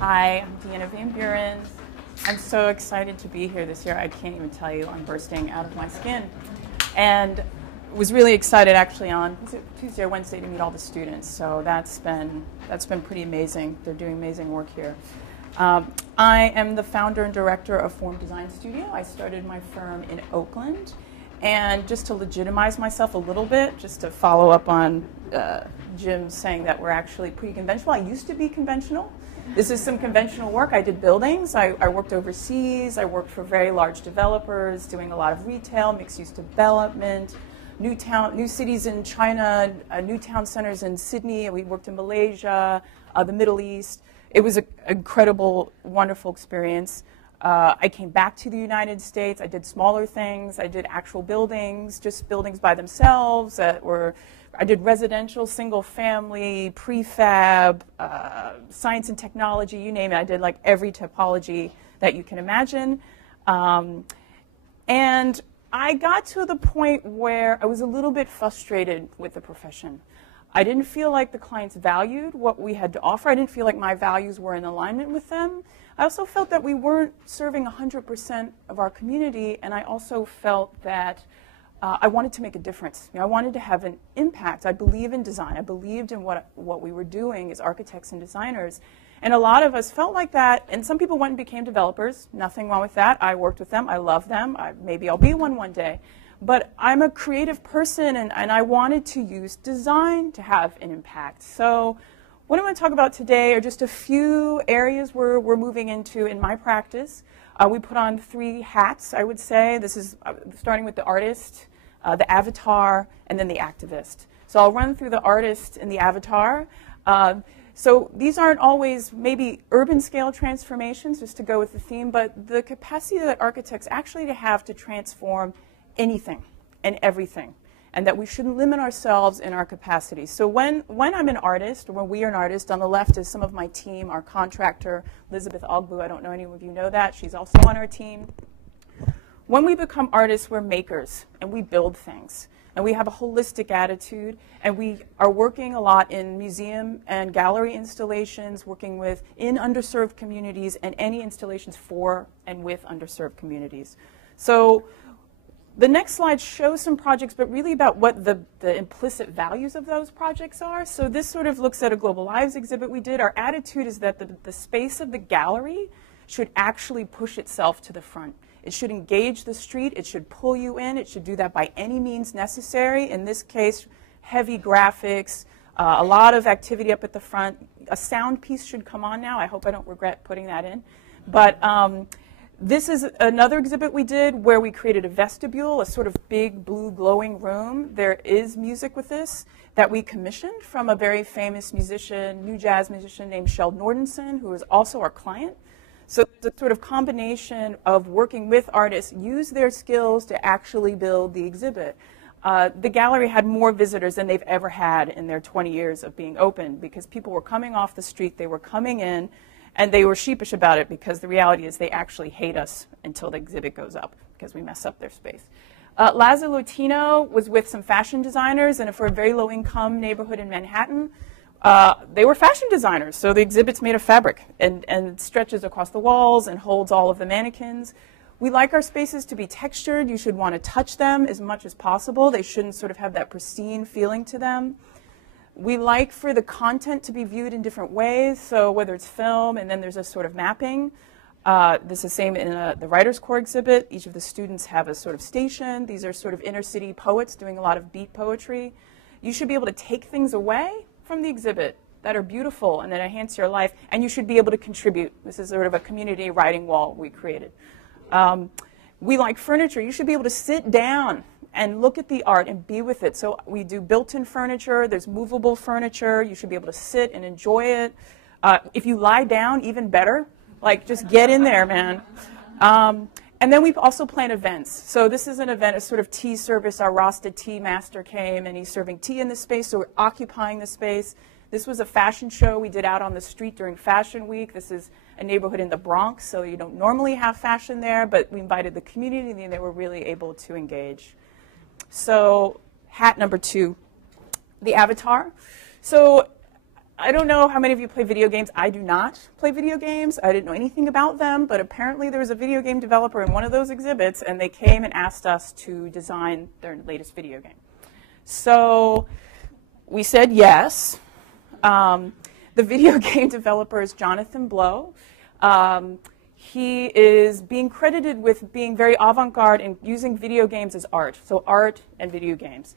Hi, I'm Deanna Van Buren. I'm so excited to be here this year. I can't even tell you, I'm bursting out of my skin. And was really excited actually on Tuesday or Wednesday to meet all the students. So that's been pretty amazing. They're doing amazing work here. I am the founder and director of FOURM Design Studio. I started my firm in Oakland. And just to legitimize myself a little bit, just to follow up on Jim saying that we're actually pretty conventional. I used to be conventional. This is some conventional work. I did buildings. I worked overseas. I worked for very large developers, doing a lot of retail, mixed-use development, new cities in China, new town centers in Sydney. We worked in Malaysia, the Middle East. It was an incredible, wonderful experience. I came back to the United States. I did smaller things. I did actual buildings, just buildings by themselves. I did residential, single family, prefab, science and technology, you name it. I did like every typology that you can imagine. And I got to the point where I was a little bit frustrated with the profession. I didn't feel like the clients valued what we had to offer. I didn't feel like my values were in alignment with them. I also felt that we weren't serving 100% of our community, and I also felt that I wanted to make a difference. I wanted to have an impact. I believe in design. I believed in what we were doing as architects and designers. And a lot of us felt like that, and some people went and became developers. Nothing wrong with that. I worked with them. I love them. Maybe I'll be one day. But I'm a creative person, and I wanted to use design to have an impact. So what I want to talk about today are just a few areas we're moving into in my practice. We put on 3 hats, I would say. This is starting with the artist, the avatar, and then the activist. So I'll run through the artist and the avatar. So these aren't always maybe urban scale transformations, just to go with the theme, but the capacity that architects actually have to transform anything and everything, and that we shouldn't limit ourselves in our capacity. So when I'm an artist, or when we are an artist, on the left is some of my team, our contractor, Elizabeth Ogbu. I don't know any of you know that. She's also on our team. When we become artists, we're makers, and we build things. And we have a holistic attitude, and we are working a lot in museum and gallery installations, working in underserved communities, and any installations for and with underserved communities. So the next slide shows some projects, but really about what the implicit values of those projects are. So this sort of looks at a Global Lives exhibit we did. Our attitude is that the space of the gallery should actually push itself to the front. It should engage the street. It should pull you in. It should do that by any means necessary. In this case, heavy graphics, a lot of activity up at the front. A sound piece should come on now. I hope I don't regret putting that in. But this is another exhibit we did where we created a vestibule, a sort of big blue glowing room. There is music with this that we commissioned from a very famous musician, new jazz musician named Shel Nordenson, who is also our client. So it's a sort of combination of working with artists, use their skills to actually build the exhibit. The gallery had more visitors than they've ever had in their 20 years of being open, because people were coming off the street, they were coming in, and they were sheepish about it, because the reality is they actually hate us until the exhibit goes up, because we mess up their space. Laza Latino was with some fashion designers, and for a very low-income neighborhood in Manhattan, they were fashion designers. So the exhibit's made of fabric and stretches across the walls and holds all of the mannequins. We like our spaces to be textured. You should want to touch them as much as possible. They shouldn't sort of have that pristine feeling to them. We like for the content to be viewed in different ways, so whether it's film, and then there's a sort of mapping. This is the same in the Writers' Corps exhibit. Each of the students have a sort of station. These are sort of inner city poets doing a lot of beat poetry. You should be able to take things away from the exhibit that are beautiful and that enhance your life, and you should be able to contribute. This is sort of a community writing wall we created. We like furniture. You should be able to sit down and look at the art and be with it. So we do built-in furniture. There's movable furniture. You should be able to sit and enjoy it. If you lie down, even better. Like, just get in there, man. And then we also plan events. So this is an event, a sort of tea service. Our Rasta tea master came, and he's serving tea in the space, so we're occupying the space. This was a fashion show we did out on the street during Fashion Week. This is a neighborhood in the Bronx, so you don't normally have fashion there, but we invited the community, and they were really able to engage. So hat number 2, the avatar. So I don't know how many of you play video games. I do not play video games. I didn't know anything about them, but apparently there was a video game developer in one of those exhibits, and they came and asked us to design their latest video game. So we said yes. The video game developer is Jonathan Blow. He is being credited with being very avant-garde and using video games as art, so art and video games.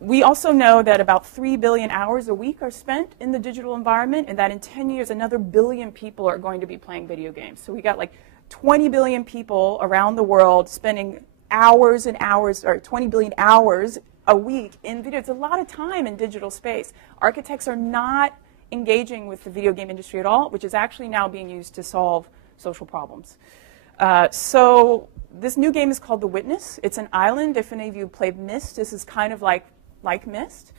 We also know that about 3 billion hours a week are spent in the digital environment, and that in 10 years, another billion people are going to be playing video games. So we got like 20 billion people around the world spending hours and hours, or 20 billion hours a week in video. It's a lot of time in digital space. Architects are not engaging with the video game industry at all, which is actually now being used to solve social problems. So this new game is called The Witness. It's an island. If any of you played Myst, this is kind of like Myst.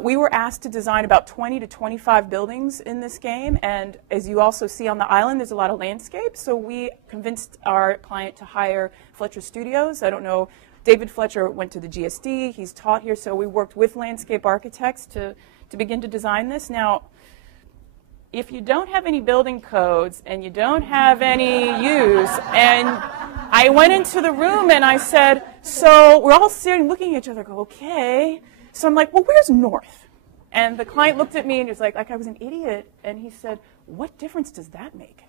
We were asked to design about 20 to 25 buildings in this game, and as you also see on the island, there's a lot of landscape, so we convinced our client to hire Fletcher Studios. I don't know, David Fletcher went to the GSD, he's taught here, so we worked with landscape architects to begin to design this. Now, if you don't have any building codes and you don't have any use, and I went into the room and I said, so we're all sitting looking at each other, go, okay. So I'm like, well, where's north? And the client looked at me and he was like I was an idiot. And he said, what difference does that make?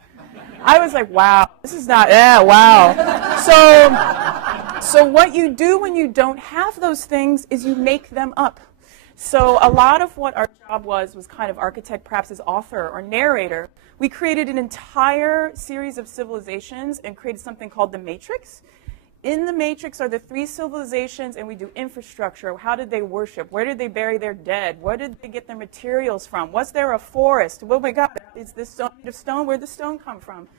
I was like, wow, this is not, yeah, wow. So what you do when you don't have those things is you make them up. So a lot of what our job was kind of architect, perhaps as author or narrator. We created an entire series of civilizations and created something called the Matrix. In the Matrix are the 3 civilizations, and we do infrastructure. How did they worship? Where did they bury their dead? Where did they get their materials from? Was there a forest? Oh my God, is this stone made of stone? Where did the stone come from?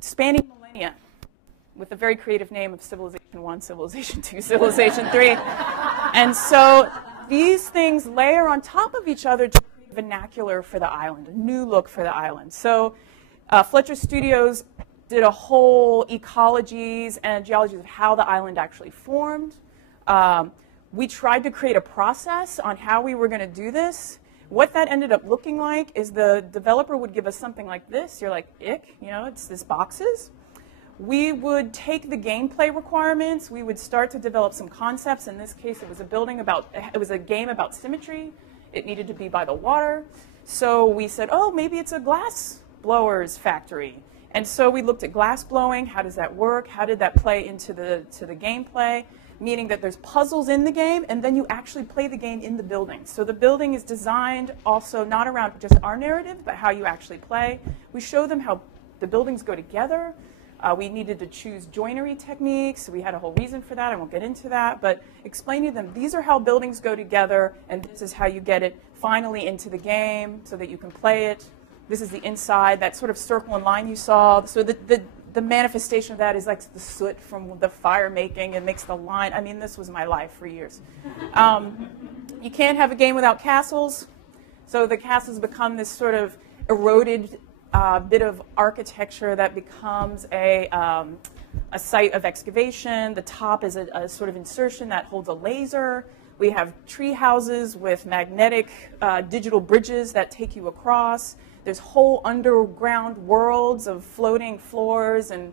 Spanning millennia, with a very creative name of Civilization 1, Civilization 2, Civilization 3. And so these things layer on top of each other to create vernacular for the island, a new look for the island. So Fletcher Studios did a whole ecologies and geologies of how the island actually formed. We tried to create a process on how we were going to do this. What that ended up looking like is the developer would give us something like this. You're like, ick, you know, it's this boxes. We would take the gameplay requirements. We would start to develop some concepts. In this case, it was a game about symmetry. It needed to be by the water. So we said, oh, maybe it's a glass blower's factory. And so we looked at glass blowing. How does that work? How did that play into the gameplay? Meaning that there's puzzles in the game, and then you actually play the game in the building. So the building is designed also not around just our narrative, but how you actually play. We show them how the buildings go together. We needed to choose joinery techniques. We had a whole reason for that. I won't get into that. But explaining to them, these are how buildings go together, and this is how you get it finally into the game so that you can play it. This is the inside, that sort of circle and line you saw. So the manifestation of that is like the soot from the fire making. It makes the line. I mean, this was my life for years. You can't have a game without castles. So the castles become this sort of eroded bit of architecture that becomes a site of excavation. The top is a sort of insertion that holds a laser. We have tree houses with magnetic digital bridges that take you across. There's whole underground worlds of floating floors and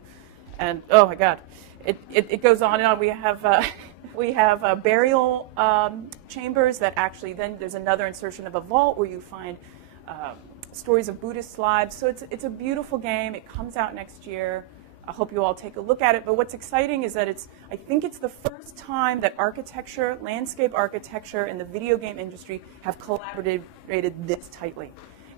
oh my God, it goes on and on. We have burial chambers that actually then there's another insertion of a vault where you find stories of Buddhist lives. So it's a beautiful game. It comes out next year. I hope you all take a look at it. But what's exciting is that I think it's the first time that architecture, landscape architecture, and the video game industry have collaborated this tightly.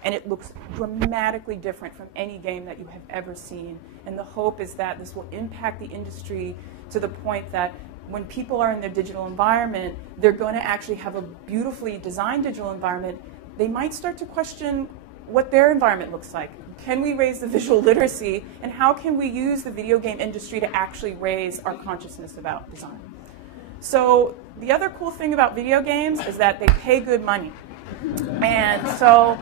And it looks dramatically different from any game that you have ever seen. And the hope is that this will impact the industry to the point that when people are in their digital environment, they're going to actually have a beautifully designed digital environment. They might start to question what their environment looks like. Can we raise the visual literacy? And how can we use the video game industry to actually raise our consciousness about design? So the other cool thing about video games is that they pay good money. And so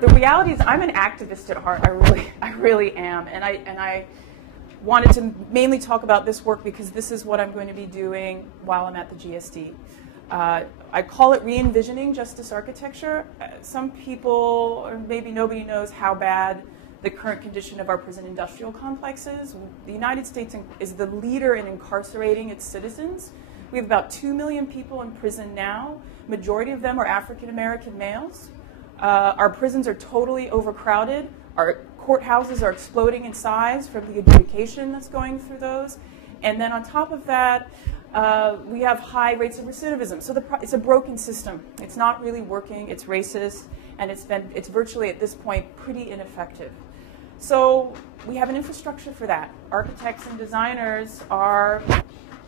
the reality is I'm an activist at heart. I really am. And I wanted to mainly talk about this work because this is what I'm going to be doing while I'm at the GSD. I call it re-envisioning justice architecture. Some people, or maybe nobody knows how bad the current condition of our prison industrial complex is. The United States is the leader in incarcerating its citizens. We have about 2 million people in prison now. Majority of them are African American males. Our prisons are totally overcrowded. Our courthouses are exploding in size from the adjudication that's going through those. And then on top of that, we have high rates of recidivism. So it's a broken system. It's not really working. It's racist, and it's virtually at this point pretty ineffective. So we have an infrastructure for that. Architects and designers are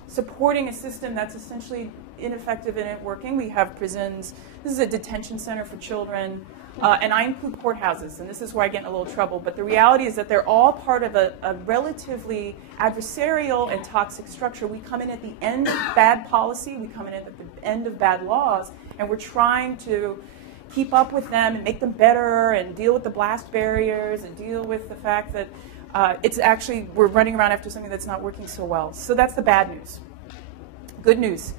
supporting a system that's essentially ineffective and not working. We have prisons. This is a detention center for children. And I include courthouses, and this is where I get in a little trouble. But the reality is that they're all part of a relatively adversarial and toxic structure. We come in at the end of bad policy. We come in at the end of bad laws, and we're trying to keep up with them and make them better and deal with the blast barriers and deal with the fact that it's actually, we're running around after something that's not working so well. So that's the bad news. Good news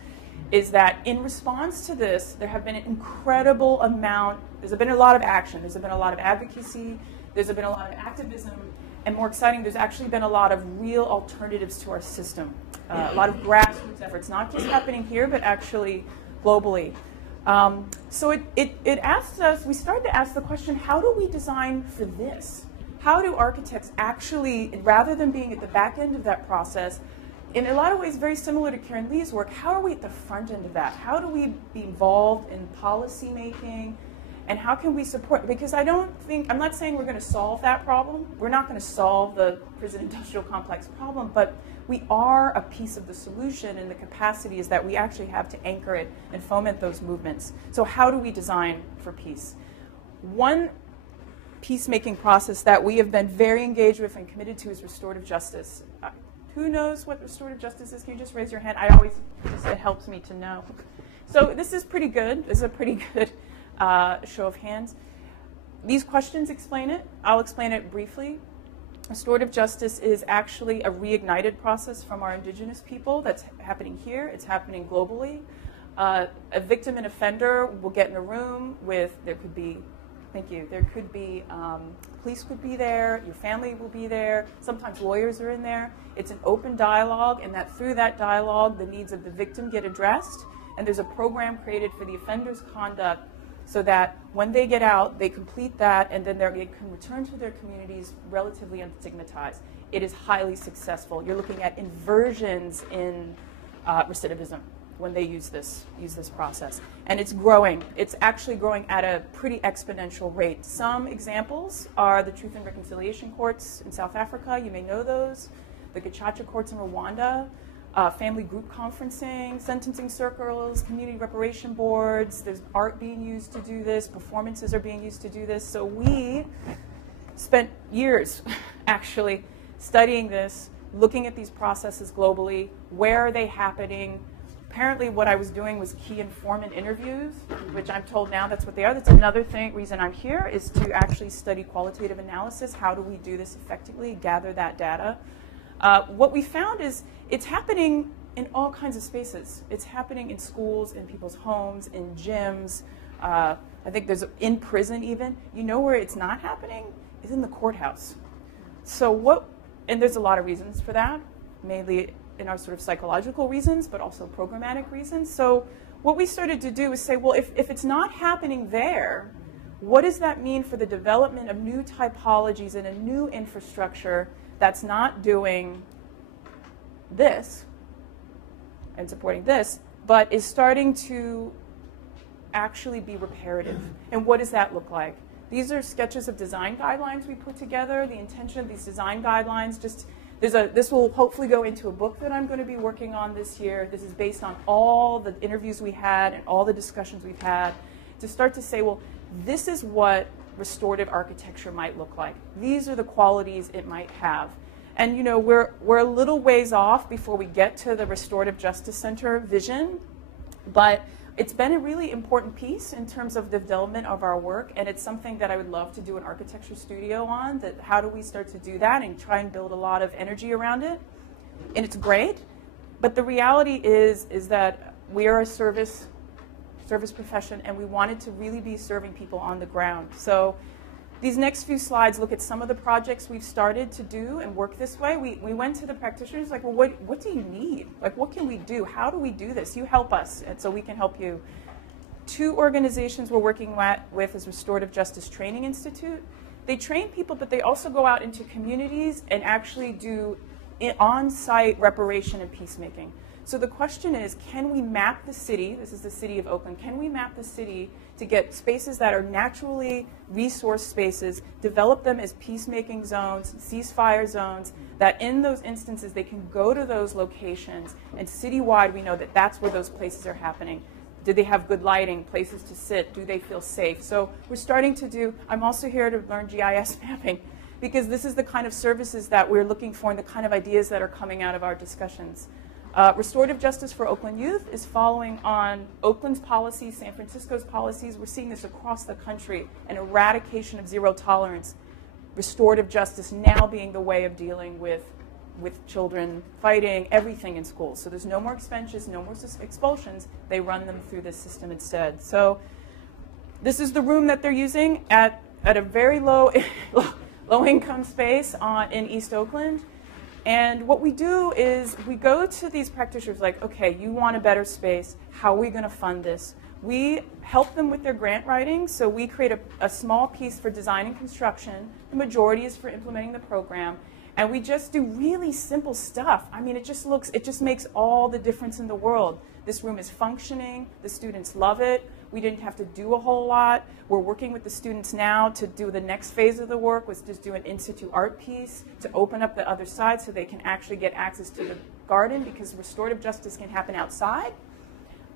is that in response to this, there have been an incredible amount, there's been a lot of action, there's been a lot of advocacy, there's been a lot of activism, and more exciting, there's actually been a lot of real alternatives to our system. A lot of grassroots efforts, not just happening here, but actually globally. So it asks us, we started to ask the question, how do we design for this? How do architects actually, rather than being at the back end of that process, in a lot of ways very similar to Karen Lee's work, how are we at the front end of that? How do we be involved in policy making? And how can we support? Because I'm not saying we're going to solve that problem. We're not going to solve the prison industrial complex problem, but we are a piece of the solution, and the capacity is that we actually have to anchor it and foment those movements. So how do we design for peace? One peacemaking process that we have been very engaged with and committed to is restorative justice. Who knows what restorative justice is? Can you just raise your hand? It helps me to know. So this is pretty good. This is a pretty good show of hands. These questions explain it. I'll explain it briefly. Restorative justice is actually a reignited process from our indigenous people that's happening here. It's happening globally. A victim and offender will get in a room with, there could be, police could be there, your family will be there, sometimes lawyers are in there. It's an open dialogue, and that through that dialogue, the needs of the victim get addressed, and there's a program created for the offender's conduct so that when they get out, they complete that, and then they can return to their communities relatively unstigmatized. It is highly successful. You're looking at inversions in recidivism when they use this process. And it's growing. It's actually growing at a pretty exponential rate. Some examples are the Truth and Reconciliation Courts in South Africa. You may know those. The Gacaca Courts in Rwanda. Family group conferencing, sentencing circles, community reparation boards. There's art being used to do this. Performances are being used to do this. So we spent years actually studying this, looking at these processes globally. Where are they happening? Apparently what I was doing was key informant interviews, which I'm told now that's what they are. That's another reason I'm here, is to actually study qualitative analysis. How do we do this effectively, gather that data? What we found is it's happening in all kinds of spaces. It's happening in schools, in people's homes, in gyms. I think there's in prison even. You know where it's not happening? It's in the courthouse. So and there's a lot of reasons for that, mainly in our sort of psychological reasons, but also programmatic reasons. So what we started to do is say, well, if it's not happening there, what does that mean for the development of new typologies and a new infrastructure that's not doing this and supporting this, but is starting to actually be reparative? And what does that look like? These are sketches of design guidelines we put together. The intention of these design guidelines, this will hopefully go into a book that I'm going to be working on this year. This is based on all the interviews we had and all the discussions we've had to start to say, well, this is what restorative architecture might look like. These are the qualities it might have. And we're a little ways off before we get to the Restorative Justice Center vision, but it's been a really important piece in terms of the development of our work, and it's something that I would love to do an architecture studio on. That how do we start to do that and try and build a lot of energy around it? And it's great, but the reality is that we are a service service profession, and we wanted to really be serving people on the ground. So these next few slides look at some of the projects we've started to do and work this way. We went to the practitioners like, well, what do you need? Like, what can we do? How do we do this? You help us, and so we can help you. 2 organizations we're working with is Restorative Justice Training Institute. They train people, but they also go out into communities and actually do on-site reparation and peacemaking. So the question is, can we map the city, this is the city of Oakland, can we map the city to get spaces that are naturally resource spaces, develop them as peacemaking zones, ceasefire zones, that in those instances they can go to those locations, and citywide we know that that's where those places are happening. Do they have good lighting, places to sit? Do they feel safe? So we're starting to do, I'm also here to learn GIS mapping, because this is the kind of services that we're looking for and the kind of ideas that are coming out of our discussions. Restorative Justice for Oakland Youth is following on Oakland's policies, San Francisco's policies. We're seeing this across the country, an eradication of zero tolerance. Restorative justice now being the way of dealing with children fighting, everything in schools. So there's no more expulsions, no more expulsions. They run them through this system instead. So this is the room that they're using at a very low income space in East Oakland. And what we do is we go to these practitioners like, okay, you want a better space. How are we going to fund this? We help them with their grant writing. So we create a small piece for design and construction. The majority is for implementing the program. And we just do really simple stuff. I mean, it just makes all the difference in the world. This room is functioning. The students love it. We didn't have to do a whole lot. We're working with the students now to do the next phase of the work, was just do an in-situ art piece to open up the other side so they can actually get access to the garden, because restorative justice can happen outside.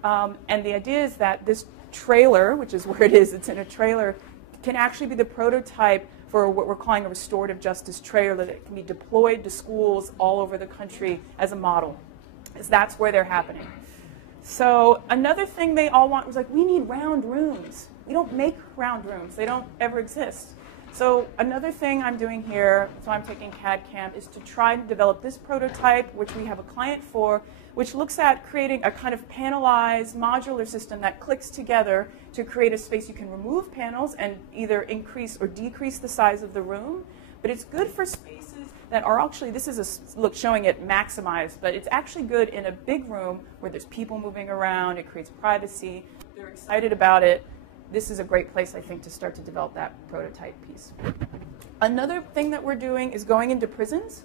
And the idea is that this trailer, which is where it is, it's in a trailer, can actually be the prototype for what we're calling a restorative justice trailer that can be deployed to schools all over the country as a model, because that's where they're happening. So another thing they all want was like, we need round rooms. We don't make round rooms. They don't ever exist. So another thing I'm doing here, so I'm taking CAD CAM, is to try to develop this prototype, which we have a client for, which looks at creating a kind of panelized modular system that clicks together to create a space you can remove panels and either increase or decrease the size of the room. But it's good for spaces that are actually, this is a look showing it maximized, but it's actually good in a big room where there's people moving around, it creates privacy, they're excited about it. This is a great place, I think, to start to develop that prototype piece. Another thing that we're doing is going into prisons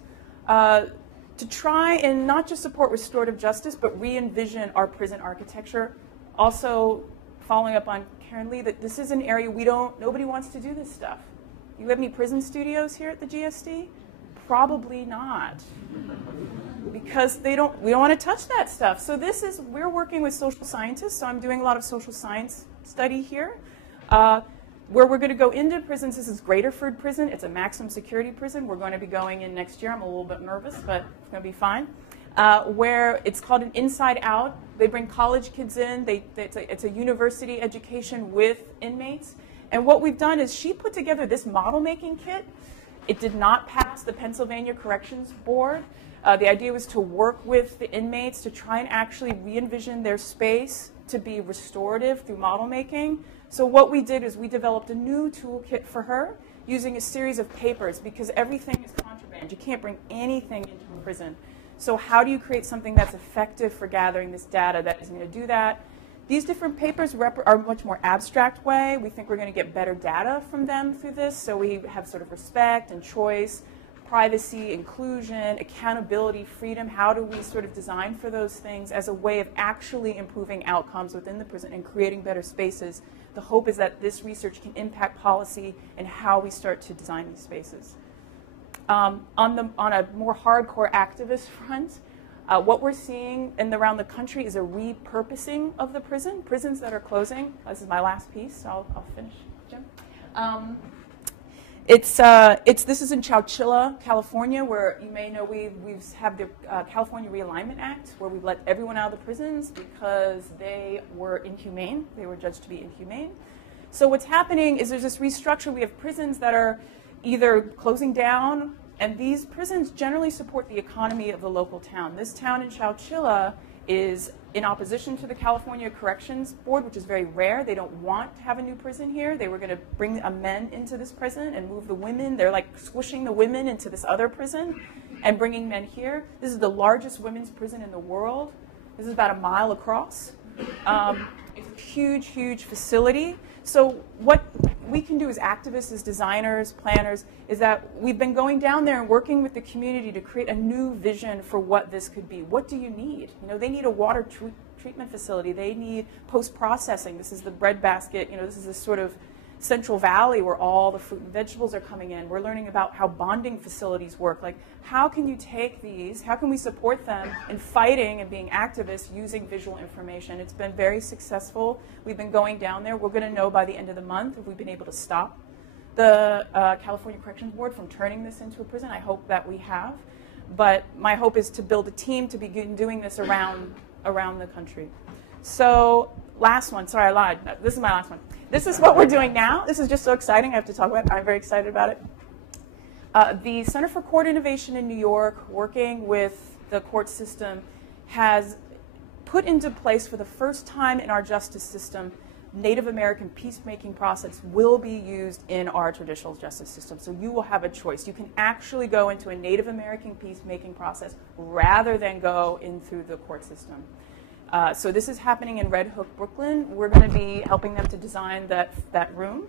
to try and not just support restorative justice, but re-envision our prison architecture. Also, following up on Karen Lee, that this is an area nobody wants to do this stuff. You have any prison studios here at the GSD? Probably not, because we don't want to touch that stuff. So we're working with social scientists, so I'm doing a lot of social science study here, where we're going to go into prisons. This is Graterford Prison. It's a maximum security prison. We're going to be going in next year. I'm a little bit nervous, but it's going to be fine. Where it's called an inside out. They bring college kids in. It's a university education with inmates. And what we've done is she put together this model making kit. It did not pass the Pennsylvania Corrections Board. The idea was to work with the inmates to try and actually re-envision their space to be restorative through model making. So what we did is we developed a new toolkit for her using a series of papers, because everything is contraband. You can't bring anything into a prison. So how do you create something that's effective for gathering this data that is going to do that? These different papers are a much more abstract way. We think we're going to get better data from them through this. So we have sort of respect and choice, privacy, inclusion, accountability, freedom. How do we sort of design for those things as a way of actually improving outcomes within the prison and creating better spaces? The hope is that this research can impact policy and how we start to design these spaces. On a more hardcore activist front, what we're seeing around the country is a repurposing of the prisons that are closing. This is my last piece, so I'll finish, Jim. This is in Chowchilla, California, where you may know we have the California Realignment Act, where we've let everyone out of the prisons because they were inhumane. They were judged to be inhumane. So what's happening is there's this restructure. We have prisons that are either closing down, and these prisons generally support the economy of the local town. This town in Chowchilla is in opposition to the California Corrections Board, which is very rare. They don't want to have a new prison here. They were going to bring men into this prison and move the women. They're like squishing the women into this other prison and bringing men here. This is the largest women's prison in the world. This is about a mile across. It's a huge, huge facility. So what we can do as activists, as designers, planners, is that we've been going down there and working with the community to create a new vision for what this could be. What do you need? You know, they need a water treatment facility. They need post-processing. This is the breadbasket. You know, this is this sort of Central Valley where all the fruit and vegetables are coming in. We're learning about how bonding facilities work. Like, how can you take these, how can we support them in fighting and being activists using visual information? It's been very successful. We've been going down there. We're going to know by the end of the month if we've been able to stop the California Corrections Board from turning this into a prison. I hope that we have. But my hope is to build a team to begin doing this around the country. So last one. Sorry, I lied. This is my last one. This is what we're doing now. This is just so exciting. I have to talk about it. I'm very excited about it. The Center for Court Innovation in New York, working with the court system, has put into place for the first time in our justice system, Native American peacemaking process will be used in our traditional justice system. So you will have a choice. You can actually go into a Native American peacemaking process rather than go in through the court system. So this is happening in Red Hook, Brooklyn. We're going to be helping them to design that room.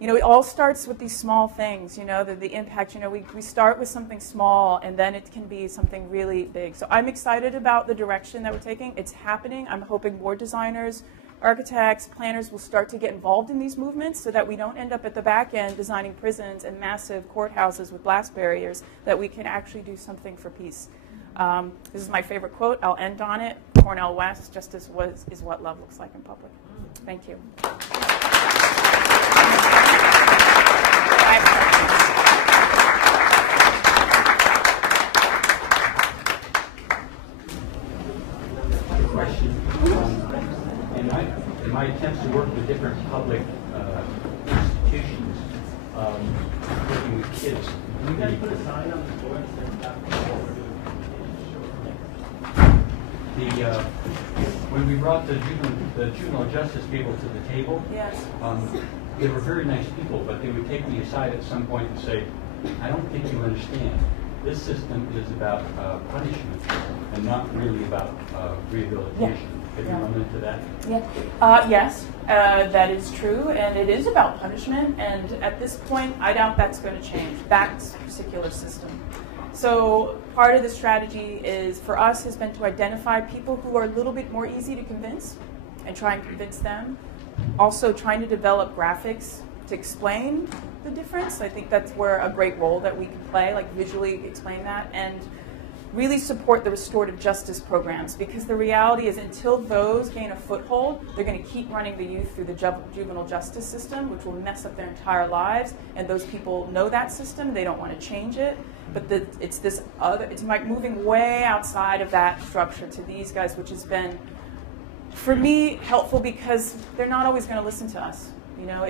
You know, it all starts with these small things, you know, the impact. You know, we start with something small, and then it can be something really big. So I'm excited about the direction that we're taking. It's happening. I'm hoping more designers, architects, planners will start to get involved in these movements so that we don't end up at the back end designing prisons and massive courthouses with blast barriers, that we can actually do something for peace. This is my favorite quote. I'll end on it. Cornell West, justice is what love looks like in public. Thank you. Question. In my attempts to work with different public institutions, working with kids. You guys put a sign on the door and said that when we brought the juvenile justice people to the table, yes. They were very nice people, but they would take me aside at some point and say, I don't think you understand. This system is about punishment and not really about rehabilitation. Yeah. Have you run into that? Yeah. Yes, that is true, and it is about punishment. And at this point, I doubt that's going to change, that particular system. So part of the strategy is, for us, has been to identify people who are a little bit more easy to convince and try and convince them. Also trying to develop graphics to explain the difference. I think that's where a great role that we can play, like visually explain that, and really support the restorative justice programs, because the reality is until those gain a foothold, they're going to keep running the youth through the juvenile justice system, which will mess up their entire lives, and those people know that system, they don't want to change it, but it's like moving way outside of that structure to these guys, which has been, for me, helpful because they're not always going to listen to us. You know,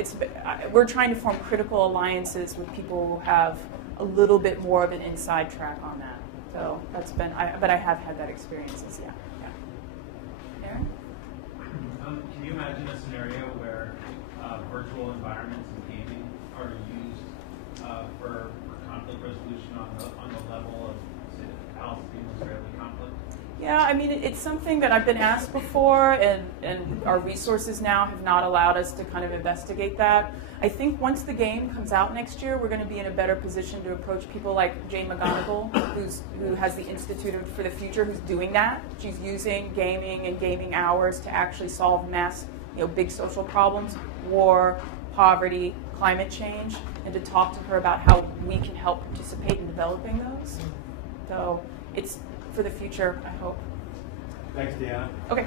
we're trying to form critical alliances with people who have a little bit more of an inside track on that. So that's been, but I have had that experiences, yeah. Aaron? Can you imagine a scenario where virtual environments and gaming are used for conflict resolution on the level of, say, the Palestine-Israeli conflict? Yeah, I mean, it's something that I've been asked before, and our resources now have not allowed us to kind of investigate that. I think once the game comes out next year, we're going to be in a better position to approach people like Jane McGonigal, who has the Institute for the Future, who's doing that. She's using gaming and gaming hours to actually solve big social problems, war, poverty, climate change, and to talk to her about how we can help participate in developing those. So it's for the future, I hope. Thanks, Deanna. Okay.